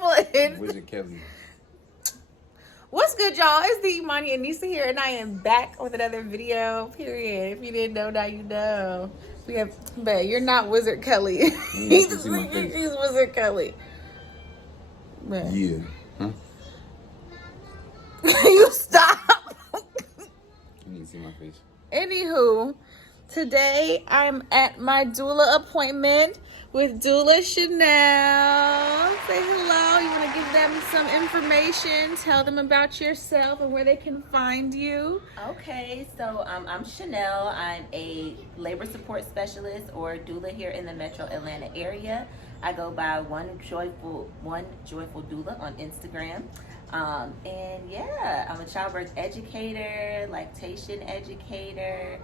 rambling. Wizard Kelly. What's good, y'all? It's the Imani Anissa here, and I am back with another video. Period. If you didn't know, now you know. We have, but you're not Wizard Kelly. He's Wizard Kelly. Man. Yeah. Huh? You stop. You need to see my face. Anywho, today I'm at my doula appointment with Doula Chanel. Say hello. You want to give them some information? Tell them about yourself and where they can find you. Okay, so I'm Chanel. I'm a labor support specialist or doula here in the Metro Atlanta area. I go by One Joyful Doula on Instagram. And yeah, I'm a childbirth educator, lactation educator,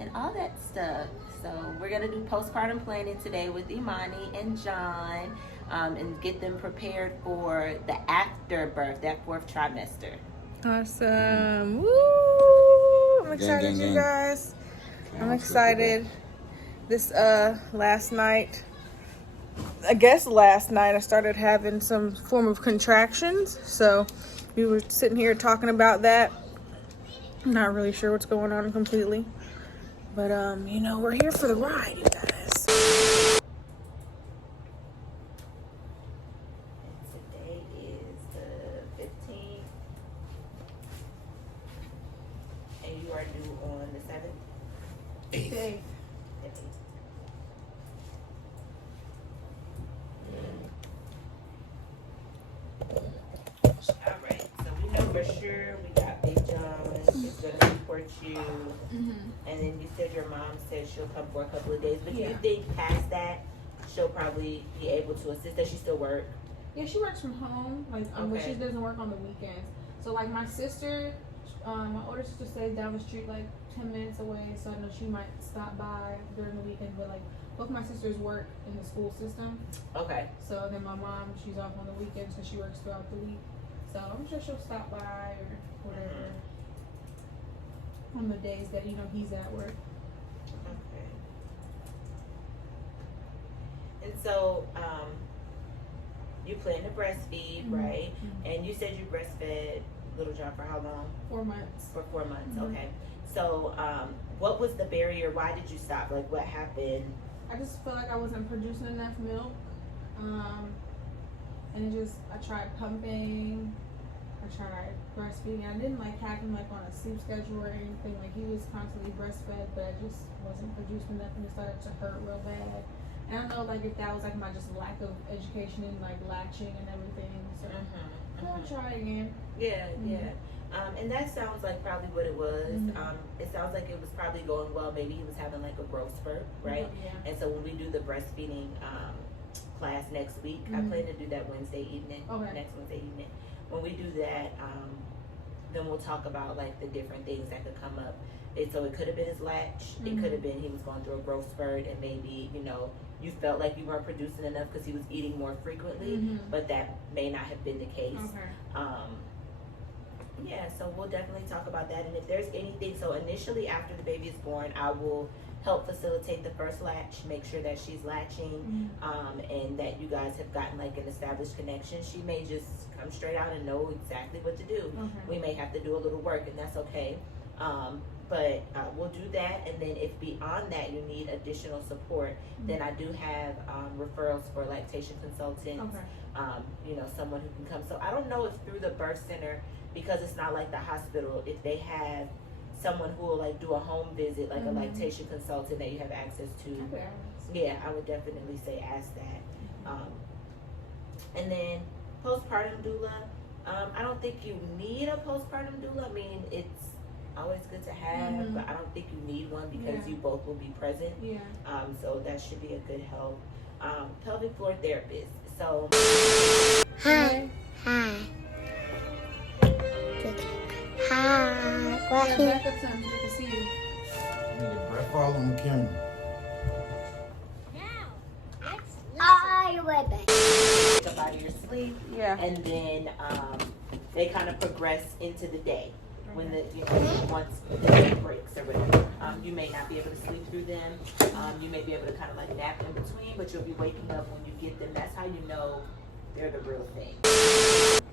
and all that stuff. So we're gonna do postpartum planning today with Imani and John, and get them prepared for the afterbirth, that 4th trimester. Awesome. Woo! I'm excited, you guys. I'm excited. This last night I started having some form of contractions. So we were sitting here talking about that. I'm not really sure what's going on completely. But you know, we're here for the ride, you guys. Today is the 15th, and you are due on the 7th? 8th. All right, so we know for sure we got Big John is going to support you, and then you said your mom said she'll come for a couple of days, but do you think past that she'll probably be able to assist? Does she still work? Yeah, she works from home, like, but she doesn't work on the weekends. So, like, my sister, my older sister stays down the street, like, 10 minutes away, so I know she might stop by during the weekend, but, like, both my sisters work in the school system. Okay. So, then my mom, she's off on the weekends because she works throughout the week. So, I'm sure she'll stop by or whatever on the days that, you know, he's at work. Okay. And so, you plan to breastfeed, right? And you said you breastfed little John for how long? 4 months. For 4 months, okay. So, what was the barrier? Why did you stop? Like, what happened? I just felt like I wasn't producing enough milk. And I tried pumping. I tried breastfeeding. I didn't like have him like on a sleep schedule or anything. Like, he was constantly breastfed, but I just wasn't producing enough, and it started to hurt real bad. And I don't know, like, if that was like my just lack of education and like latching and everything. So I'll try again. Yeah. And that sounds like probably what it was. It sounds like it was probably going well. Maybe he was having like a growth spurt, right? Yeah. And so when we do the breastfeeding class next week, I plan to do that Wednesday evening. Next Wednesday evening. When we do that, then we'll talk about like the different things that could come up. So it could have been his latch. It could have been he was going through a growth spurt, and maybe, you know, you felt like you weren't producing enough because he was eating more frequently, but that may not have been the case. Yeah, so we'll definitely talk about that. And if there's anything, so initially after the baby is born, I will help facilitate the first latch, make sure that she's latching, and that you guys have gotten like an established connection. She may just come straight out and know exactly what to do. We may have to do a little work, and that's okay. But we'll do that, and then if beyond that you need additional support, then I do have referrals for lactation consultants, you know, someone who can come. So I don't know if through the birth center, because it's not like the hospital, if they have someone who will like do a home visit, like a lactation consultant that you have access to. Yeah, I would definitely say ask that. And then postpartum doula, I don't think you need a postpartum doula. I mean, it's always good to have, but I don't think you need one because you both will be present. So that should be a good help. Pelvic floor therapist. So Hi. What Back up time, good to see you. Your breath all on the camera. are right back? Take up out of your sleep. Yeah. And then they kind of progress into the day. When the once the day breaks or whatever, you may not be able to sleep through them. You may be able to kind of like nap in between, but you'll be waking up when you get them. That's how you know They're the real thing.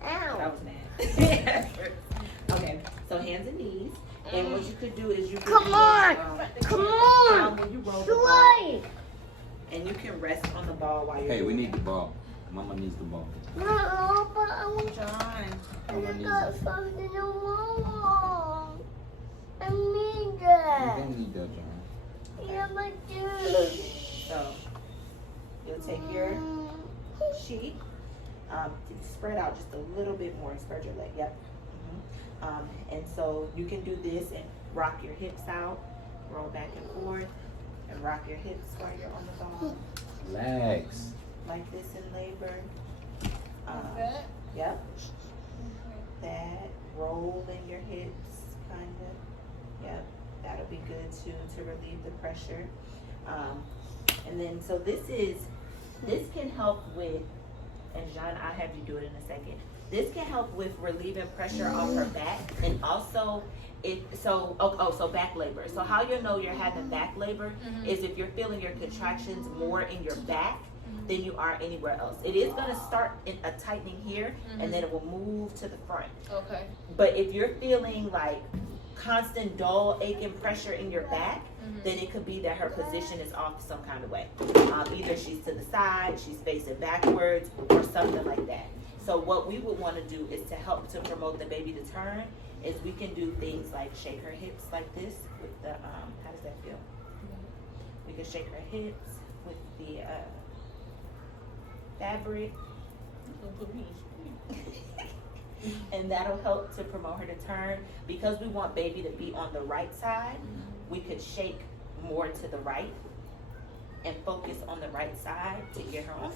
Ow. That was mad. Okay, so hands and knees. And what you could do is you could Come on. Come on. when you roll the ball, Slide. and you can rest on the ball while you're Hey, we doing need the ball. Mama needs the ball. No, but I want Mama to needs got it. something wrong. I need You that. don't need that, John. Yeah, but dude. So you'll take your sheet, spread out just a little bit more, spread your leg, yep. And so you can do this and rock your hips out, roll back and forth, and rock your hips while you're on the ball, Relax. like this in labor. Yep. That, roll in your hips, kind of, yep. That'll be good too, to relieve the pressure. And then, so this can help with, and John, I'll have you do it in a second. This can help with relieving pressure off her back, and also so back labor. So how you'll know you're having back labor is if you're feeling your contractions more in your back than you are anywhere else. It is gonna start in a tightening here, and then it will move to the front. Okay. But if you're feeling like constant dull aching pressure in your back, then it could be that her position is off some kind of way. Either she's to the side, she's facing backwards, or something like that. So what we would want to do is to help to promote the baby to turn, is we can do things like shake her hips like this with the, how does that feel? We can shake her hips with the fabric. And that'll help to promote her to turn. Because we want baby to be on the right side, we could shake more to the right and focus on the right side to get her on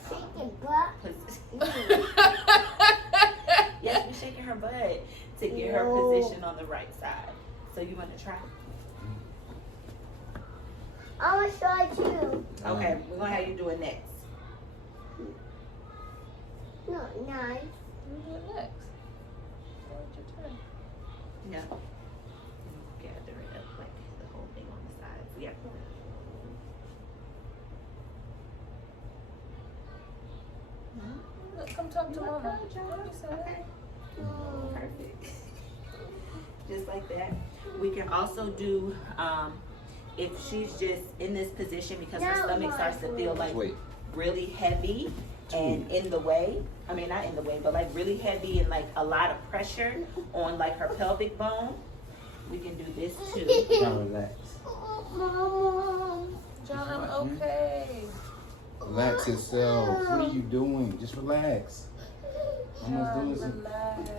yes, we're shaking her butt to get her position on the right side. So you want to try? I want to try too. Okay, we're gonna have you do it next. No, nice. You do it next. So it's your turn. Yeah. Gather it up like the whole thing on the sides. Yep. Look, come talk to Mama. Okay. Perfect. Just like that. We can also do, if she's just in this position because her stomach starts to feel like Wait. really heavy and in the way. I mean, not in the way, but like really heavy and like a lot of pressure on like her pelvic bone. We can do this too. Now relax. Mom. John, I'm okay. Relax yourself. What are you doing? Just relax. Mama's doing John, some. relax.